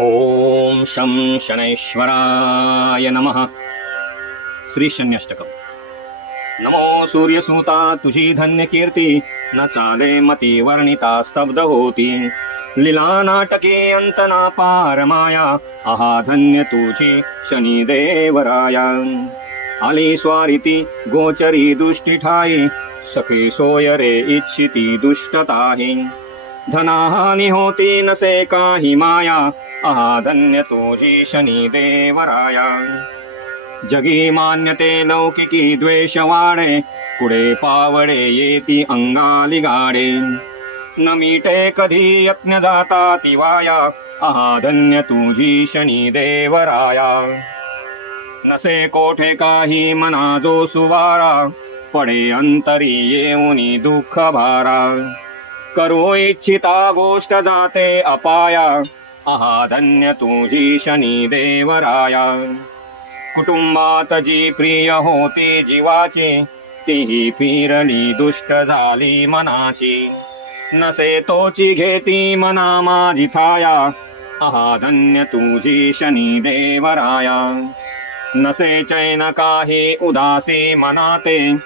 ओम शं शनैश्वराय नमः. श्री शन्याष्टकम्. नमो सूर्यसुता तुझी धन्य कीर्ती, न चाले मती वर्णिता स्तब्ध होती. लीला नाटके अंत ना पार माया, आहा धन्य तुझी शनिदेवराया. आली स्वारिती गोचरी दुष्टी ठाई, सखी सोय रे इच्छिती दुष्टताही. धनाहानी होती नसे काही माया, आहा धन्य तुझी शनिदेवराया. जगी मान्यते लौकिकी द्वेष वाढे, पुढे पावडे येती अंगाली गाडे. न मिटे कधी यत्न जाता ती वाया, आहा धन्य तुझी शनिदेवराया. नसे कोठे काही मना जो सुवारा, पडे अंतरी येऊनी दुःख भारा. करू इच्छिता गोष्ट जाते अपाया, आहा धन्य तुझी शनिदेवराया. कुटुंबात जी प्रिय होती जीवाची, तीही फिरली दुष्ट झाली मनाची. नसे तोची घेती मना माझी थाया, आहा धन्य तुझी शनिदेवराया. नसे चैन काही उदासी मनाते,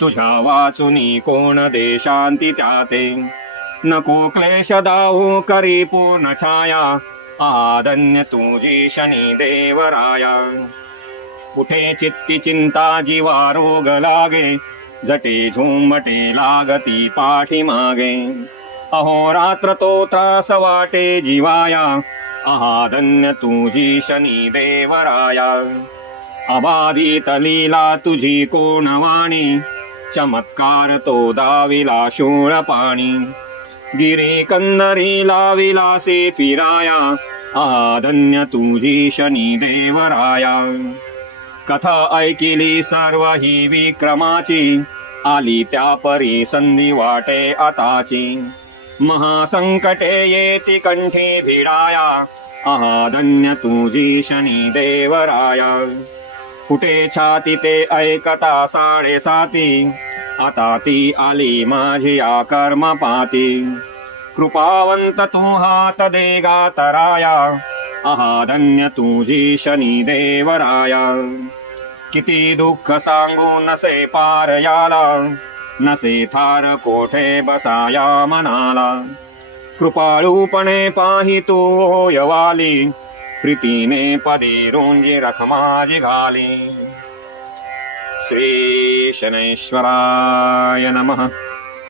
तुझ्या वाचुनी कोण दे शांती त्याते. नको क्लेश दाहू करी पूर्ण छाया, आहा धन्य तुझी शनिदेवराया. कुठे चित्ती चिंता जीवा रोग लागे, जटे झुंबटे लागती पाठी मागे. अहोरात्र तो त्रास वाटे जीवाया, आहा धन्य तुझी शनिदेवराया. अबाधित लीला तुझी कोण वाणी, चमत्कार तो दाविला शूळ पाणी. गिरी कंदरी लाविलासे फिराया, आहा धन्य तुझी शनिदेवराया. कथा ऐकिली सर्व ही विक्रमाची, आली त्या परी संधी वाटे आताची. महासंकटे येती कंठी भिडाया, आहा धन्य तुझी शनिदेवराया. कुठे छाती ते ऐकता साडेसाती, आता ती आली माझी कर्म पाती. कृपावंत तू हात दे गातराया, आहा धन्य तुझी शनिदेवराया. किती दुःख सांगू नसे पार याला, नसे थार कोठे बसाया मनाला. कृपाळूपणे पाही तू होयवाली, प्रीतीने पदी रोंजी रख माझी घाली. श्री शनैश्वराय नमः.